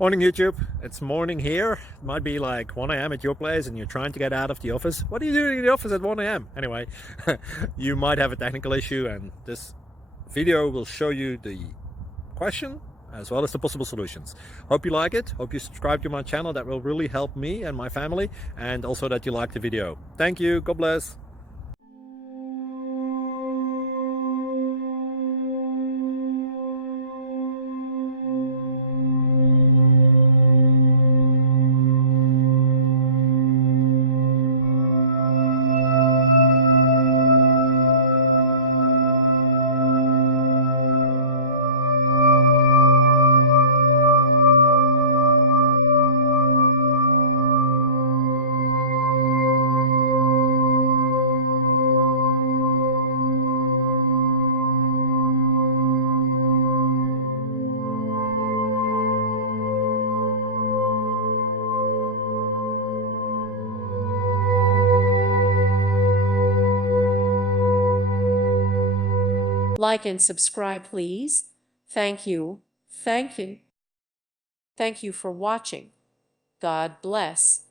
Morning YouTube, it's morning here. It might be like 1 a.m. at your place and you're trying to get out of the office. What are you doing in the office at 1 a.m.? Anyway, you might have a technical issue and this video will show you the question as well as the possible solutions. Hope you like it, hope you subscribe to my channel. That will really help me and my family, and also that you like the video. Thank you, God bless. Like and subscribe, please. Thank you. Thank you. Thank you for watching. God bless.